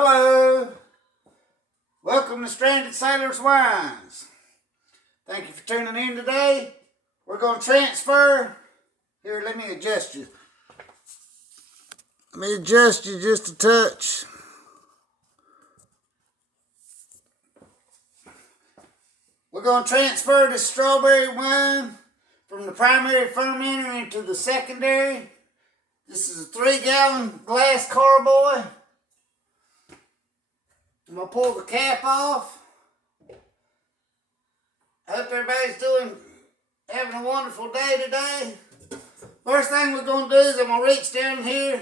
Hello, welcome to Stranded Sailors Wines. Thank you for tuning in today. We're going to transfer. Here, let me adjust you. Let me adjust you just a touch. We're going to transfer this strawberry wine from the primary fermenter into the secondary. This is a 3-gallon glass carboy. I'm going to pull the cap off. I hope everybody's having a wonderful day today. First thing we're going to do is I'm going to reach down here.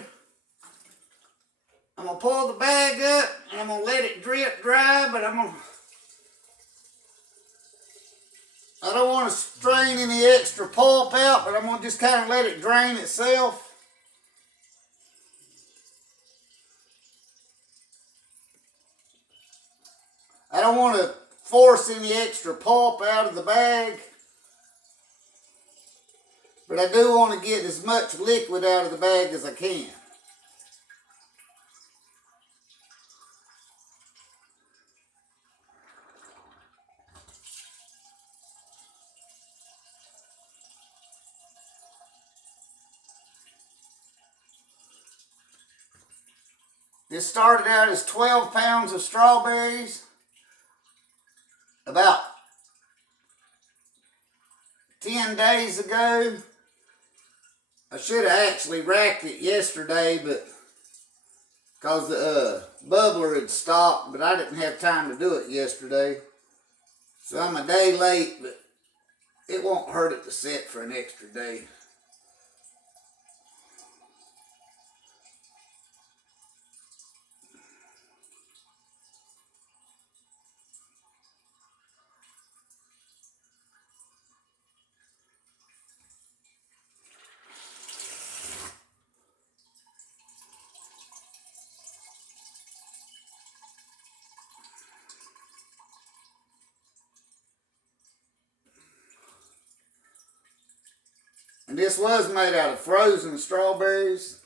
I'm going to pull the bag up and I'm going to let it drip dry, but I don't want to strain any extra pulp out, but I'm going to just kind of let it drain itself. I don't want to force any extra pulp out of the bag, but I do want to get as much liquid out of the bag as I can. This started out as 12 pounds of strawberries. About 10 days ago. I should have actually racked it yesterday, but because the bubbler had stopped, but I didn't have time to do it yesterday. So I'm a day late, but it won't hurt it to sit for an extra day. And this was made out of frozen strawberries.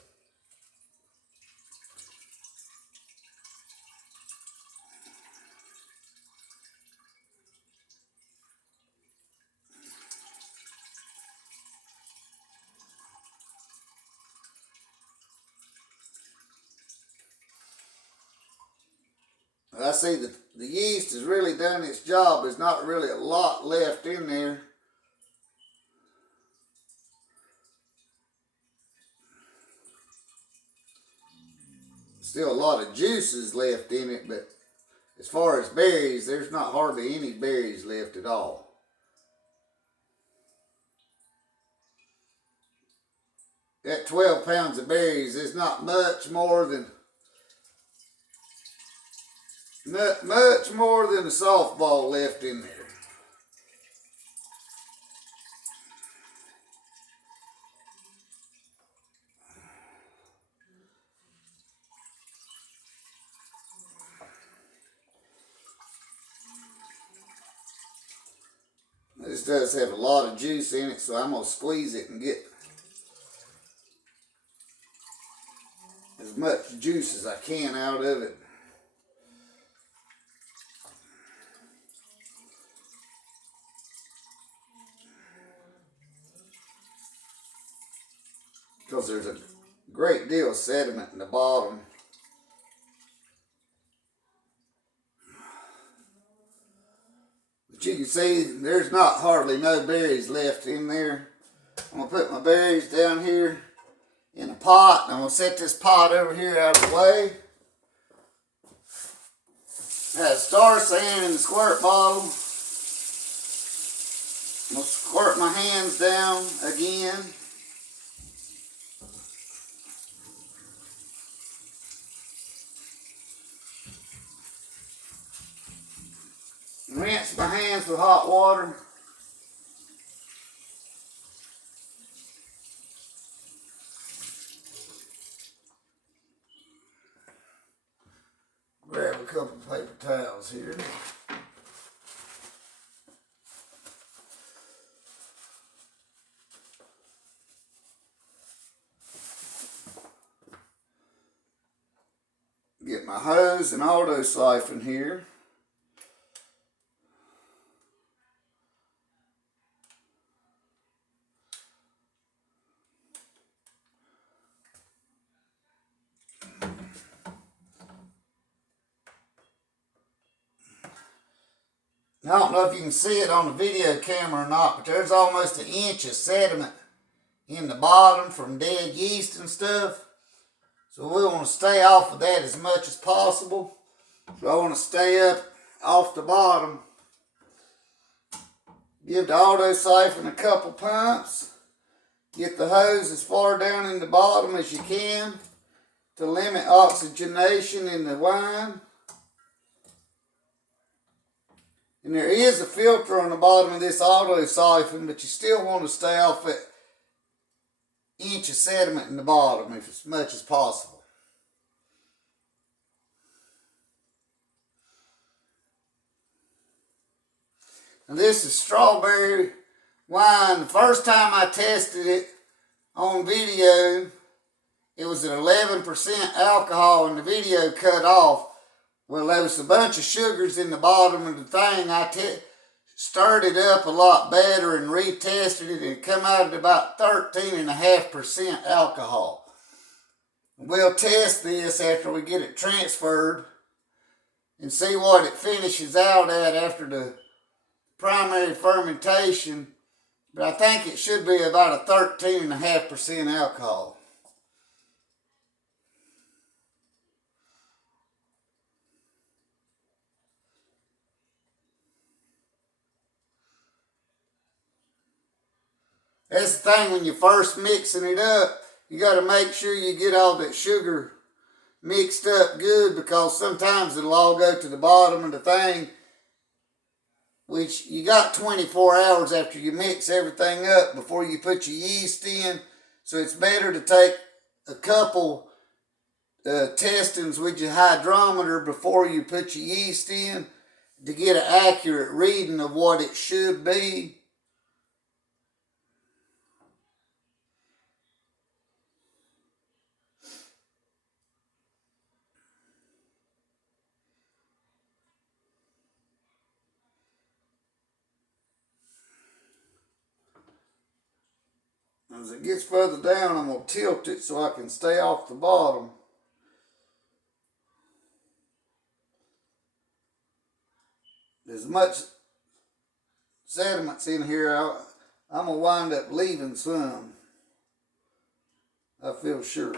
I see that the yeast has really done its job. There's not really a lot left in there. Still a lot of juices left in it, but as far as berries, there's not hardly any berries left at all. That 12 pounds of berries is not much more than a softball left in there. This does have a lot of juice in it, so I'm going to squeeze it and get as much juice as I can out of it. Because there's a great deal of sediment in the bottom. But you can see there's not hardly no berries left in there. I'm going to put my berries down here in a pot. I'm going to set this pot over here out of the way. It has star sand in the squirt bottle. I'm going to squirt my hands down again. Rinse my hands with hot water. Grab a couple of paper towels here. Get my hose and auto siphon here. I don't know if you can see it on the video camera or not, but there's almost an inch of sediment in the bottom from dead yeast and stuff. So we want to stay off of that as much as possible. So I want to stay up off the bottom. Give the auto siphon a couple pumps. Get the hose as far down in the bottom as you can to limit oxygenation in the wine. And there is a filter on the bottom of this auto siphon, but you still want to stay off that inch of sediment in the bottom as much as possible. Now this is strawberry wine. The first time I tested it on video, it was at 11% alcohol and the video cut off. Well, there was a bunch of sugars in the bottom of the thing. I stirred it up a lot better and retested it, and it come out at about 13.5% alcohol. We'll test this after we get it transferred and see what it finishes out at after the primary fermentation. But I think it should be about a 13.5% alcohol. That's the thing, when you're first mixing it up, you got to make sure you get all that sugar mixed up good, because sometimes it'll all go to the bottom of the thing, which you got 24 hours after you mix everything up before you put your yeast in. So it's better to take a couple testings with your hydrometer before you put your yeast in to get an accurate reading of what it should be. As it gets further down, I'm going to tilt it so I can stay off the bottom. There's much sediments in here, I'm going to wind up leaving some, I feel sure.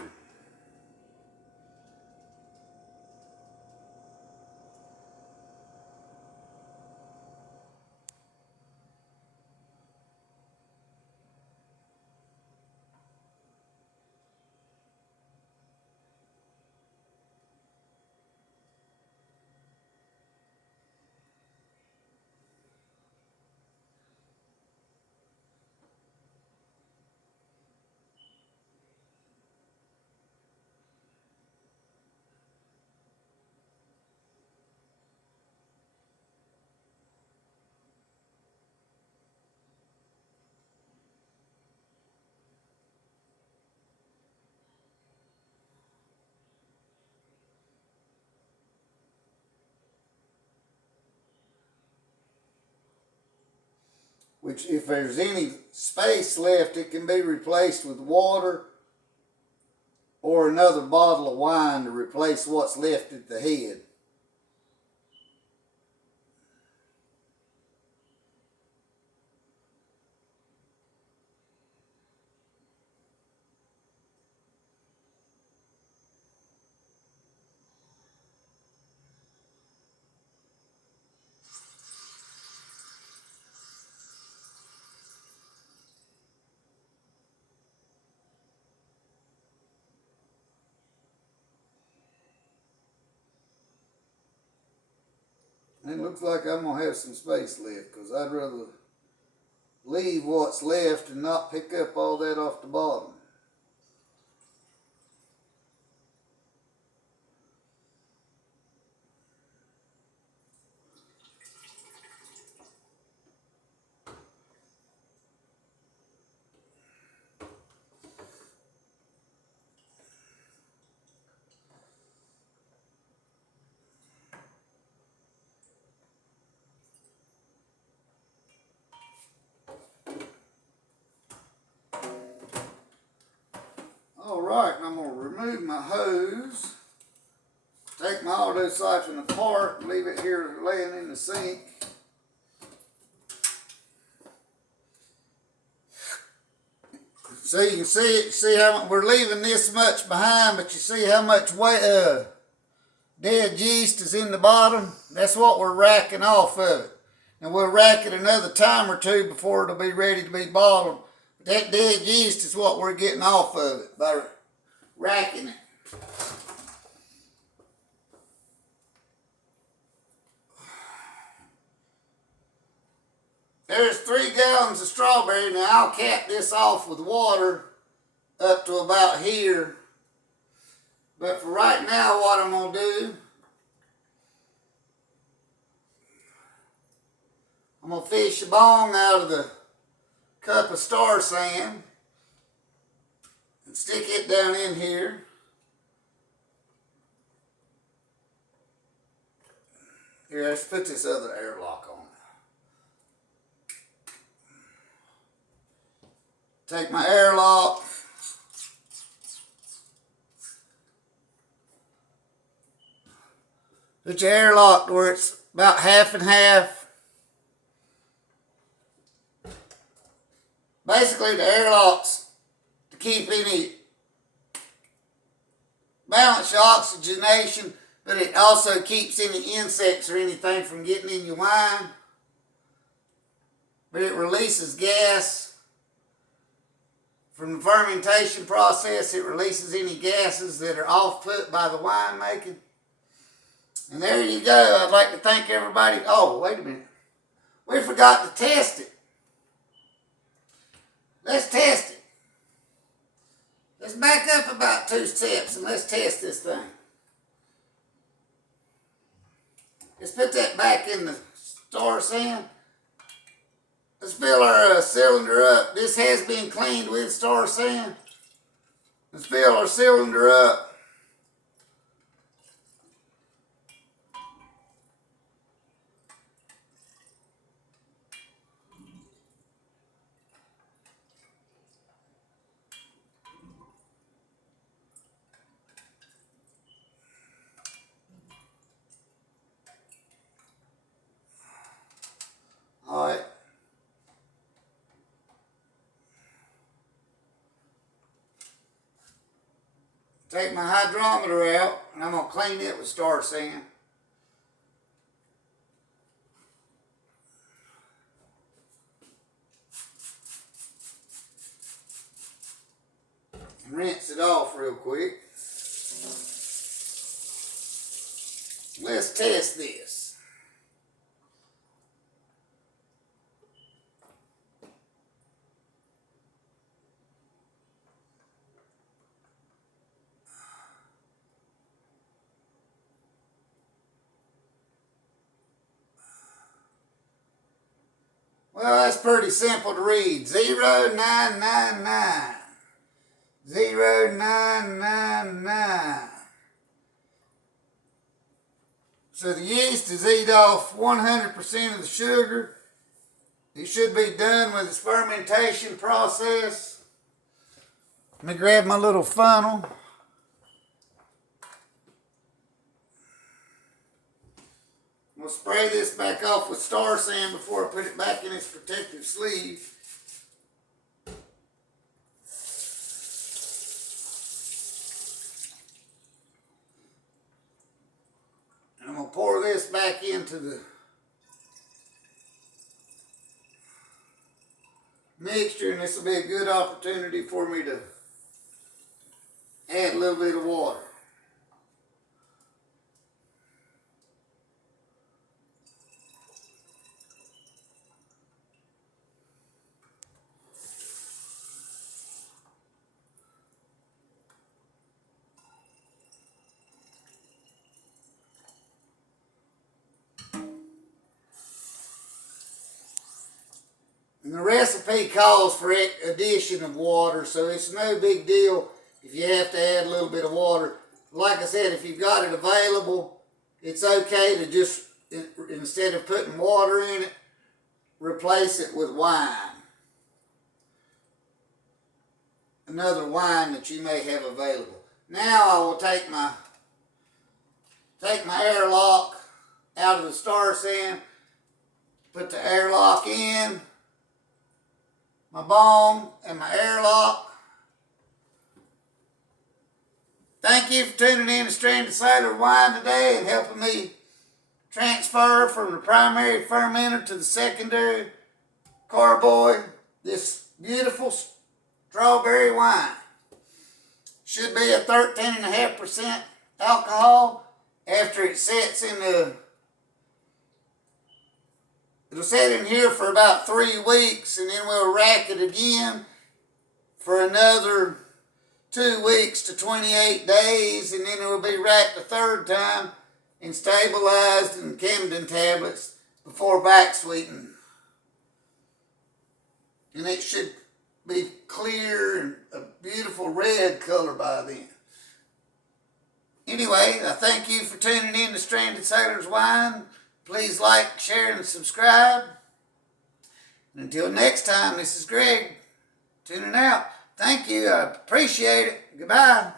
Which, if there's any space left, it can be replaced with water or another bottle of wine to replace what's left at the head. And it looks like I'm going to have some space left, because I'd rather leave what's left and not pick up all that off the bottom. Alright, and I'm going to remove my hose. Take my auto siphon apart and leave it here laying in the sink. So you can see how we're leaving this much behind, but you see how much dead yeast is in the bottom? That's what we're racking off of it. And we'll rack it another time or two before it'll be ready to be bottled. That dead yeast is what we're getting off of it by racking it. There's 3 gallons of strawberry. Now I'll cap this off with water up to about here. But for right now, what I'm going to do, I'm going to fish the bong out of the cup of star sand and stick it down in here. Here, let's put this other airlock on. Take my airlock. Put your airlock where it's about half and half. Basically, the airlock's to keep any balance your oxygenation, but it also keeps any insects or anything from getting in your wine. But it releases gas. From the fermentation process, it releases any gases that are off-put by the wine making. And there you go. I'd like to thank everybody. Oh, wait a minute. We forgot to test it. Let's test it. Let's back up about 2 steps and let's test this thing. Let's put that back in the star sand. Let's fill our cylinder up. This has been cleaned with star sand. Let's fill our cylinder up. All right. Take my hydrometer out, and I'm going to clean it with star sand. And rinse it off real quick. Let's test this. Well, that's pretty simple to read. 0999. 0999. So the yeast has eat off 100% of the sugar. It should be done with its fermentation process. Let me grab my little funnel. I'm going to spray this back off with star sand before I put it back in its protective sleeve. And I'm going to pour this back into the mixture, and this will be a good opportunity for me to add a little bit of water. And the recipe calls for addition of water, so it's no big deal if you have to add a little bit of water. Like I said, if you've got it available, it's okay to just, instead of putting water in it, replace it with wine. another wine that you may have available. Now I will take my airlock out of the star sand, put the airlock in, my bong and my airlock. Thank you for tuning in to Stranded Sailor Wine today and helping me transfer from the primary fermenter to the secondary carboy this beautiful strawberry wine. Should be a 13.5% alcohol. After it sets in it'll set in here for about 3 weeks, and then we'll rack it again for another 2 weeks to 28 days, and then it will be racked a third time and stabilized in Camden tablets before back sweetening. And it should be clear and a beautiful red color by then. Anyway, I thank you for tuning in to Stranded Sailor's Wine. Please like, share, and subscribe. And until next time, this is Greg tuning out. Thank you. I appreciate it. Goodbye.